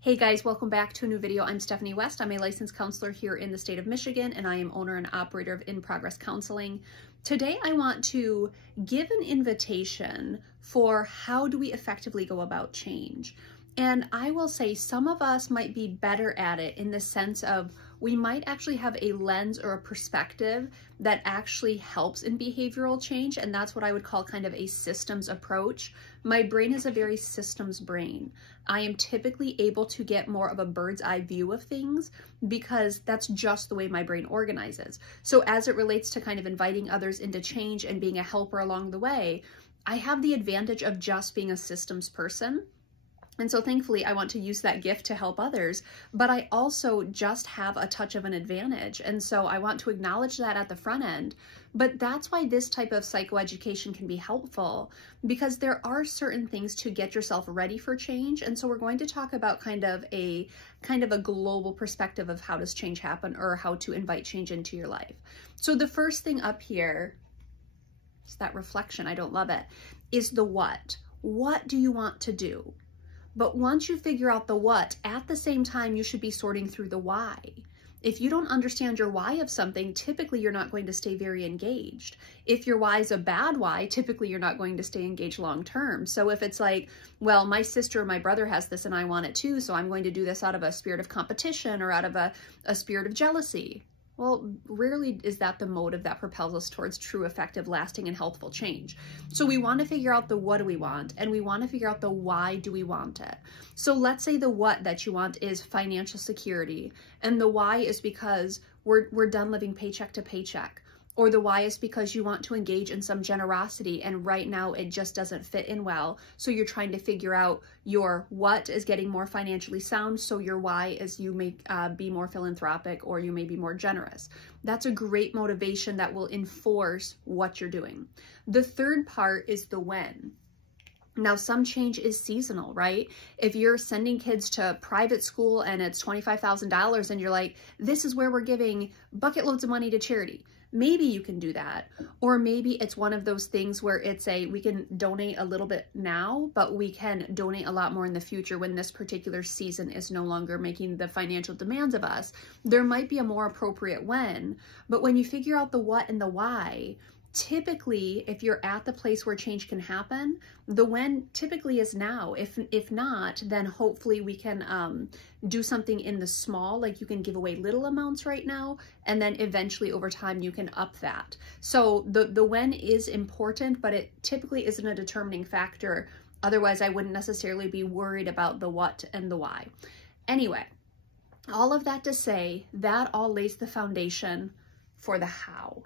Hey guys, welcome back to a new video. I'm Stephanie West. I'm a licensed counselor here in the state of Michigan, and I am owner and operator of In Progress Counseling. Today I want to give an invitation for how do we effectively go about change. And I will say some of us might be better at it in the sense of we might actually have a lens or a perspective that actually helps in behavioral change, and that's what I would call kind of a systems approach. My brain is a very systems brain. I am typically able to get more of a bird's eye view of things because that's just the way my brain organizes. So as it relates to kind of inviting others into change and being a helper along the way, I have the advantage of just being a systems person. And so thankfully, I want to use that gift to help others, but I also just have a touch of an advantage. And so I want to acknowledge that at the front end. But that's why this type of psychoeducation can be helpful, because there are certain things to get yourself ready for change. And so we're going to talk about kind of a global perspective of how does change happen or how to invite change into your life. So the first thing up here is that reflection. I don't love it. Is the what. What do you want to do? But once you figure out the what, at the same time, you should be sorting through the why. If you don't understand your why of something, typically you're not going to stay very engaged. If your why is a bad why, typically you're not going to stay engaged long term. So if it's like, well, my sister or my brother has this and I want it too, so I'm going to do this out of a spirit of competition or out of a spirit of jealousy. Well, rarely is that the motive that propels us towards true, effective, lasting, and healthful change. So we want to figure out the what do we want, and we want to figure out the why do we want it. So let's say the what that you want is financial security, and the why is because we're done living paycheck to paycheck. Or the why is because you want to engage in some generosity and right now it just doesn't fit in well. So you're trying to figure out your what is getting more financially sound. So your why is you may be more philanthropic or you may be more generous. That's a great motivation that will enforce what you're doing. The third part is the when. Now, some change is seasonal, right? If you're sending kids to private school and it's $25,000 and you're like, this is where we're giving bucket loads of money to charity. Maybe you can do that. Or maybe it's one of those things where we can donate a little bit now, but we can donate a lot more in the future when this particular season is no longer making the financial demands of us. There might be a more appropriate when, but when you figure out the what and the why, typically, if you're at the place where change can happen, the when typically is now. If not, then hopefully we can do something in the small, like you can give away little amounts right now, and then eventually over time you can up that. So the when is important, but it typically isn't a determining factor. Otherwise, I wouldn't necessarily be worried about the what and the why. Anyway, all of that to say, that all lays the foundation for the how.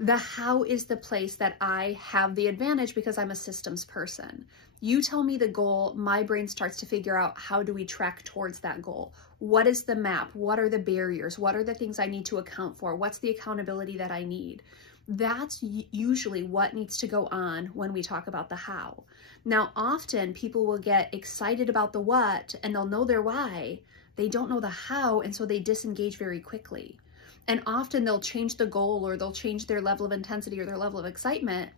The how is the place that I have the advantage because I'm a systems person. You tell me the goal, my brain starts to figure out how do we track towards that goal. What is the map? What are the barriers? What are the things I need to account for? What's the accountability that I need? That's usually what needs to go on when we talk about the how. Now, often people will get excited about the what and they'll know their why. They don't know the how, and so they disengage very quickly. And often they'll change the goal or they'll change their level of intensity or their level of excitement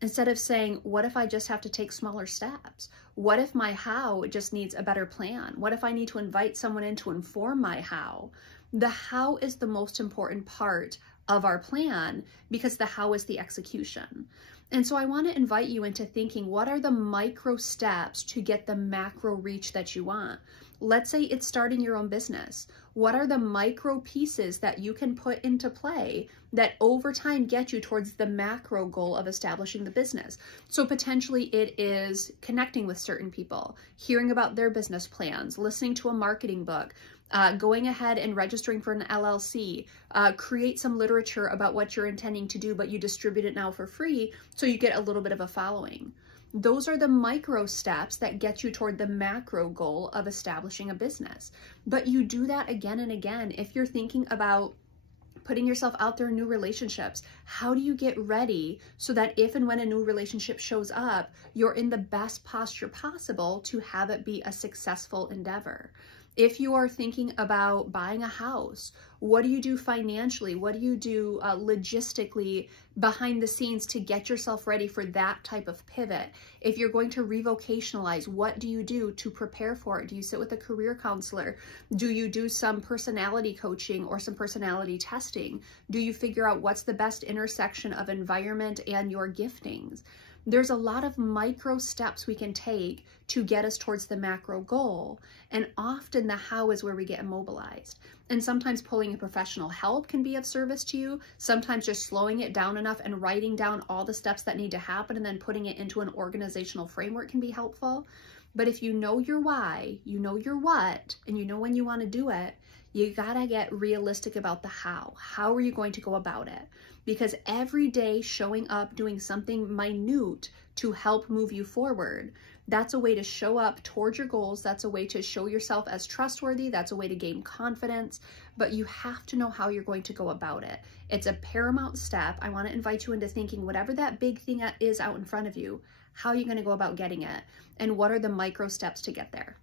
instead of saying, what if I just have to take smaller steps? What if my how just needs a better plan? What if I need to invite someone in to inform my how? The how is the most important part of our plan because the how is the execution. And so I want to invite you into thinking, what are the micro steps to get the macro reach that you want? Let's say it's starting your own business. What are the micro pieces that you can put into play that over time get you towards the macro goal of establishing the business? So potentially it is connecting with certain people, hearing about their business plans, listening to a marketing book, going ahead and registering for an LLC, create some literature about what you're intending to do, but you distribute it now for free so you get a little bit of a following. Those are the micro steps that get you toward the macro goal of establishing a business. But you do that again and again. If you're thinking about putting yourself out there in new relationships, how do you get ready so that if and when a new relationship shows up, you're in the best posture possible to have it be a successful endeavor? If you are thinking about buying a house, what do you do financially? What do you do logistically behind the scenes to get yourself ready for that type of pivot? If you're going to revocationalize, what do you do to prepare for it? Do you sit with a career counselor? Do you do some personality coaching or some personality testing? Do you figure out what's the best intersection of environment and your giftings? There's a lot of micro steps we can take to get us towards the macro goal. And often the how is where we get immobilized. And sometimes pulling a professional help can be of service to you. Sometimes just slowing it down enough and writing down all the steps that need to happen and then putting it into an organizational framework can be helpful. But if you know your why, you know your what, and you know when you want to do it, you gotta get realistic about the how. How are you going to go about it? Because every day showing up, doing something minute to help move you forward, that's a way to show up towards your goals. That's a way to show yourself as trustworthy. That's a way to gain confidence, but you have to know how you're going to go about it. It's a paramount step. I want to invite you into thinking whatever that big thing is out in front of you, how are you going to go about getting it? And what are the micro steps to get there?